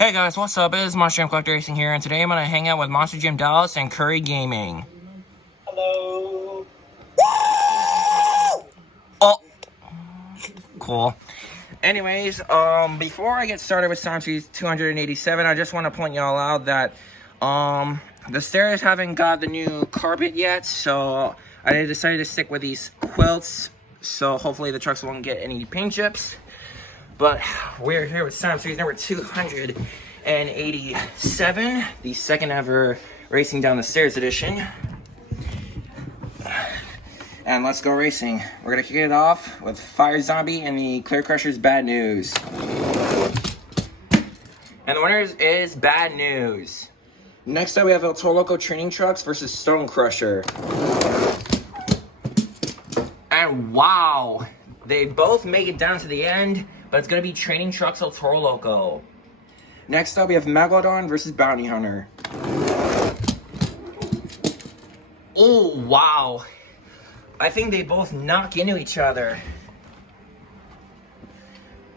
Hey guys, what's up? It is Monster Jam Collector Racing here, and today I'm going to hang out with Monster Jam Dallas and Curry Gaming. Hello. Oh, cool. Anyways, before I get started with Sonic Series 287, I just want to point y'all out that the stairs haven't got the new carpet yet, so I decided to stick with these quilts, so hopefully the trucks won't get any paint chips. But we're here with Sonic Series number 287, the second ever Racing Down the Stairs edition. And let's go racing. We're gonna kick it off with Fire Zombie and the Clear Crushers Bad News. And the winner is Bad News. Next up we have El Toro Loco Training Trucks versus Stone Crusher. And wow, they both make it down to the end, but it's gonna be Training Trucks El Toro Loco. Next up we have Megalodon versus Bounty Hunter. Oh wow, I think they both knock into each other.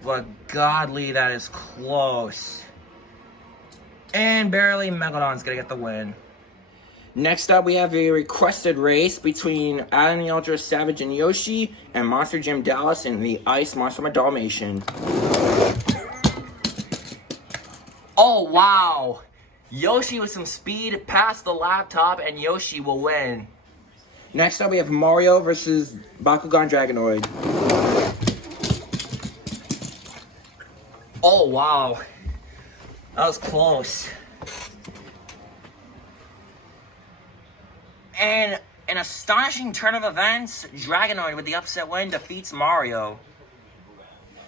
But godly, that is close. And barely Megalodon's gonna get the win. Next up, we have a requested race between Adam the Ultra Savage and Yoshi and Monster Jam Dallas in the Ice Monster Dalmatian. Oh, wow. Yoshi with some speed past the laptop, and Yoshi will win. Next up, we have Mario versus Bakugan Dragonoid. Oh, wow. That was close. And an astonishing turn of events, Dragonoid with the upset win defeats Mario.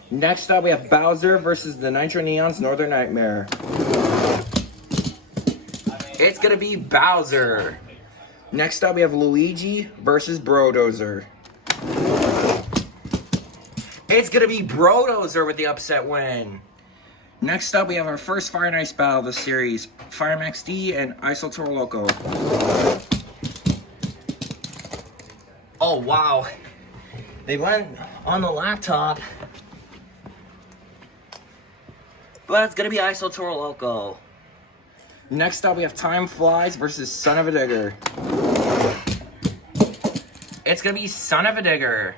Next up, we have Bowser versus the Nitro Neon's Northern Nightmare. It's gonna be Bowser. Next up, we have Luigi versus Brodozer. It's gonna be Brodozer with the upset win. Next up, we have our first Fire and Ice battle of the series, Fire Max D and Ice El Toro Loco. Oh wow, they went on the laptop, but it's gonna be Ice El Toro Loco. Next up, we have Time Flies versus Son of a Digger. It's gonna be Son of a Digger.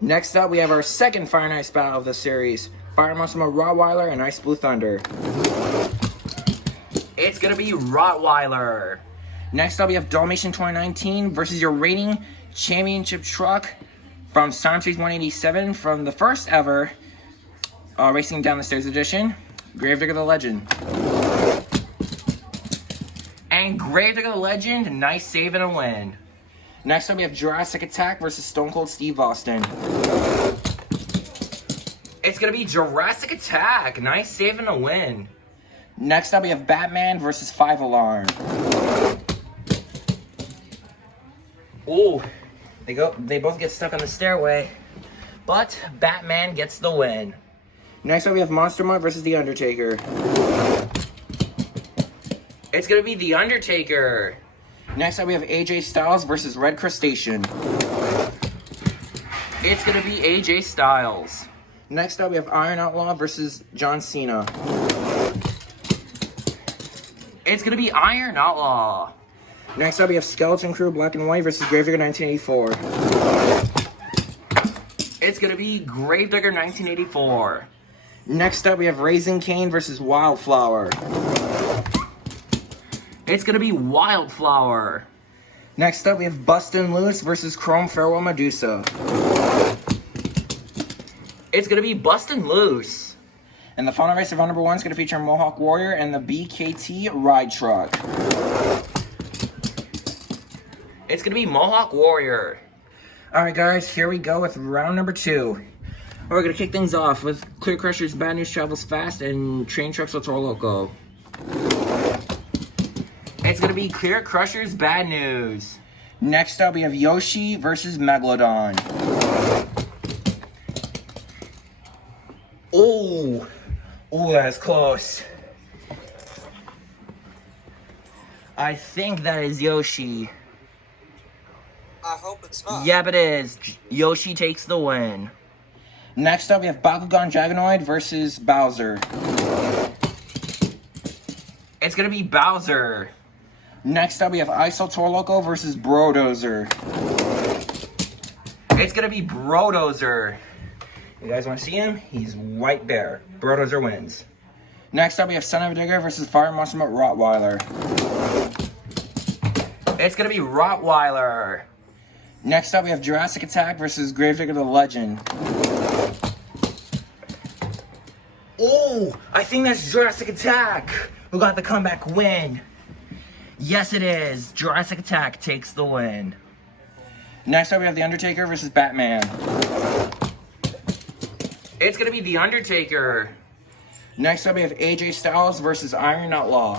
Next up, we have our second Fire and Ice battle of the series, Fire Monster Rottweiler and Ice Blue Thunder. It's gonna be Rottweiler. Next up, we have Dalmatian 2019 versus your reigning championship truck from Sonic Series 187 from the first ever Racing Down the Stairs edition, Gravedigger the Legend. And Gravedigger the Legend, nice save and a win. Next up we have Jurassic Attack versus Stone Cold Steve Austin. It's gonna be Jurassic Attack, nice save and a win. Next up we have Batman versus 5 Alarm. Oh, they both get stuck on the stairway, but Batman gets the win. Next up we have Monster Mutt versus The Undertaker. It's gonna be The Undertaker. Next up we have AJ Styles versus Red Crustacean. It's gonna be AJ Styles. Next up we have Iron Outlaw versus John Cena. It's gonna be Iron Outlaw. Next up we have Skeleton Crew Black and White versus Gravedigger 1984. It's gonna be Gravedigger 1984. Next up we have Raising Cane versus Wildflower. It's gonna be Wildflower. Next up we have Bustin' Loose versus Chrome Farewell Medusa. It's gonna be Bustin' Loose. And the final race of number 1 is gonna feature Mohawk Warrior and the BKT Ride Truck. It's gonna be Mohawk Warrior. Alright guys, here we go with round number 2. We're gonna kick things off with Clear Crushers Bad News Travels Fast and Train Trucks El Toro Loco. It's gonna be Clear Crushers Bad News. Next up we have Yoshi versus Megalodon. Oh, that is close. I think that is Yoshi. I hope it's not. Yep, it is. Yoshi takes the win. Next up, we have Bakugan Dragonoid versus Bowser. It's gonna be Bowser. Next up, we have Iso Torloco versus Brodozer. It's gonna be Brodozer. You guys want to see him? He's White Bear. Brodozer wins. Next up, we have Son of a Digger versus Fire Monster Rottweiler. It's gonna be Rottweiler. Next up, we have Jurassic Attack versus Gravedigger the Legend. Oh, I think that's Jurassic Attack who got the comeback win. Yes, it is. Jurassic Attack takes the win. Next up, we have The Undertaker versus Batman. It's going to be The Undertaker. Next up, we have AJ Styles versus Iron Outlaw.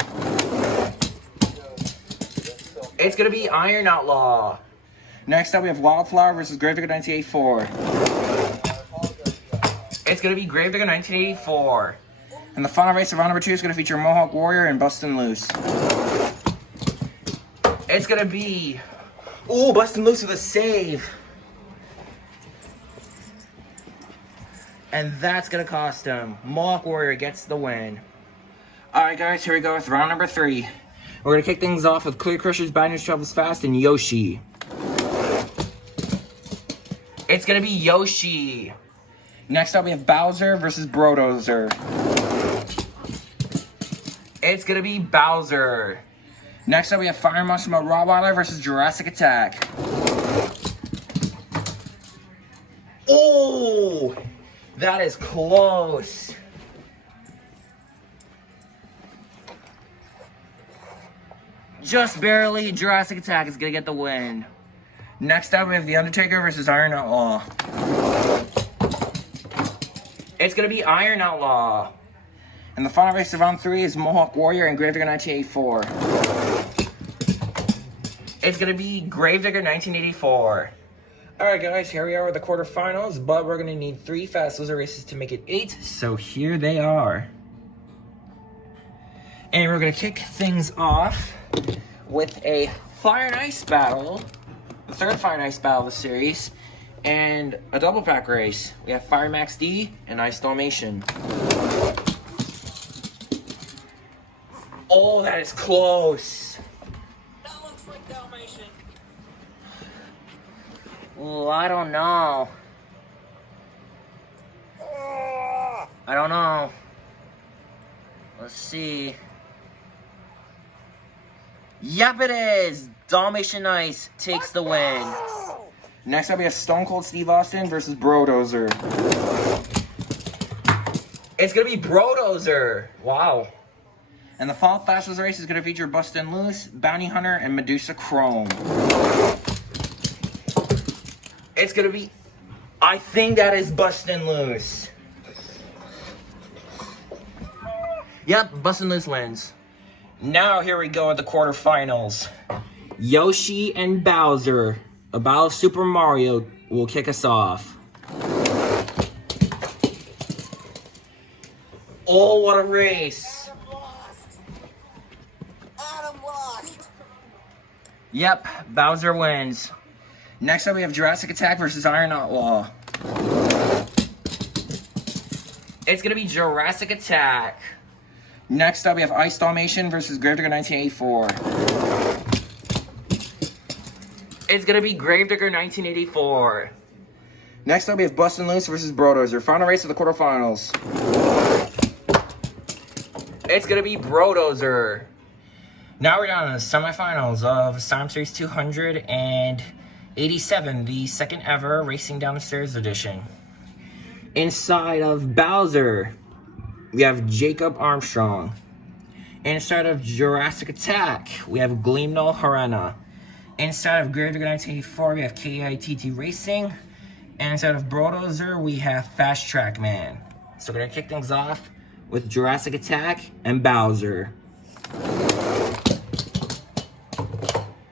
It's going to be Iron Outlaw. Next up, we have Wildflower versus Gravedigger 1984. It's going to be Gravedigger 1984. And the final race of round number 2 is going to feature Mohawk Warrior and Bustin' Loose. It's going to be... Ooh, Bustin' Loose with a save. And that's going to cost him. Mohawk Warrior gets the win. Alright guys, here we go with round number 3. We're going to kick things off with Clear Crushers, Bad News Travels Fast, and Yoshi. It's going to be Yoshi. Next up, we have Bowser versus Brodozer. It's going to be Bowser. Next up, we have Fire Monster Rottweiler versus Jurassic Attack. Oh, that is close. Just barely, Jurassic Attack is going to get the win. Next up, we have The Undertaker versus Iron Outlaw. It's going to be Iron Outlaw. And the final race of round 3 is Mohawk Warrior and Gravedigger 1984. It's going to be Gravedigger 1984. Alright guys, here we are with the quarterfinals, but we're going to need 3 fast loser races to make it 8, so here they are. And we're going to kick things off with a Fire and Ice battle, the third Fire and Ice battle of the series, and a double pack race. We have Fire Max D and Ice Dalmatian. Oh, that is close. That looks like Dalmatian. Well, I don't know. I don't know. Let's see. Yep, it is. Dalmatian Ice takes the win. Next up, we have Stone Cold Steve Austin versus Brodozer. It's going to be Brodozer. Wow. And the fall fastest race is going to feature Bustin' Loose, Bounty Hunter, and Medusa Chrome. It's going to be... I think that is Bustin' Loose. Yep, Bustin' Loose wins. Now here we go at the quarterfinals. Yoshi and Bowser, about Super Mario, will kick us off. Oh, what a race. Adam lost. Yep, Bowser wins. Next up we have Jurassic Attack versus Iron Outlaw. It's gonna be Jurassic Attack. Next up we have Ice Dalmatian versus Gravedigger 1984. It's gonna be Gravedigger 1984. Next up we have Bustin' Loose versus Brodozer. Final race of the quarterfinals. It's gonna be Brodozer. Now we're down to the semifinals of Slam Series 287, the second ever Racing Down the Stairs edition. Inside of Bowser, we have Jacob Armstrong. Inside of Jurassic Attack, we have Gleamno Harana. Inside of Gravedigger 1984, we have KITT Racing. And inside of Brodozer, we have Fast Track Man. So we're going to kick things off with Jurassic Attack and Bowser.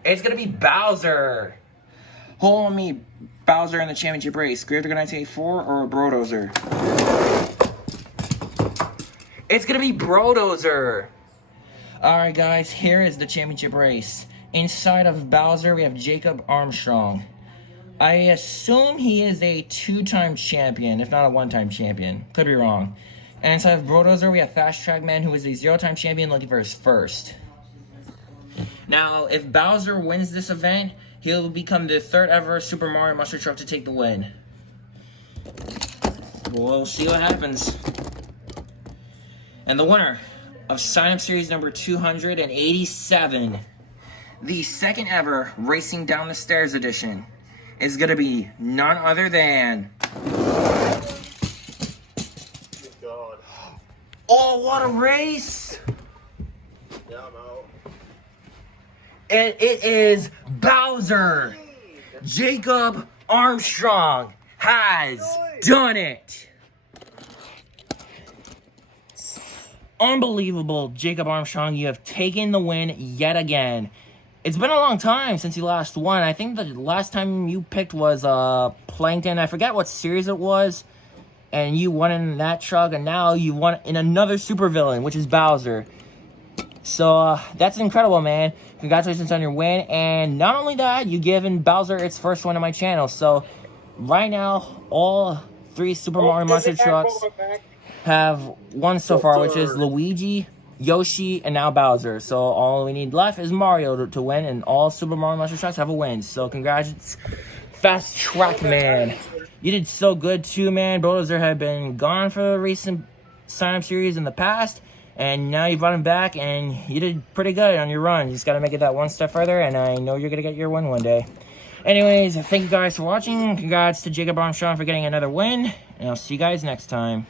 It's going to be Bowser. Hold on me, Bowser in the championship race. Gravedigger 1984 or Brodozer? It's going to be Brodozer. Alright guys, here is the championship race. Inside of Bowser, we have Jacob Armstrong. I assume he is a 2-time champion, if not a 1-time champion. Could be wrong. And inside of Bulldozer, we have Fast Track Man, who is a 0-time champion looking for his first. Now, if Bowser wins this event, he'll become the 3rd ever Super Mario Monster Truck to take the win. We'll see what happens. And the winner of Sign Up Series number 287, the 2nd ever Racing Down the Stairs edition, is going to be none other than... God. Oh, what a race! Yeah, I'm out. And it is Bowser. Jacob Armstrong has done it. Unbelievable, Jacob Armstrong. You have taken the win yet again. It's been a long time since you last won. I think the last time you picked was Plankton. I forget what series it was. And you won in that truck, and now you won in another supervillain, which is Bowser. So, that's incredible, man. Congratulations on your win. And not only that, you given Bowser its first one on my channel. So, right now, all 3 Super Mario Monster trucks have won so far, which is Luigi, Yoshi, and now Bowser. So, all we need left is Mario to win, and all Super Mario Monster trucks have a win. So, congrats, Fast Track Man. You did so good, too, man. Bulldozer had been gone for the recent sign-up series in the past. And now you've brought him back, and you did pretty good on your run. You just got to make it that one step further, and I know you're going to get your win one day. Anyways, thank you guys for watching. Congrats to Jacob Armstrong for getting another win, and I'll see you guys next time.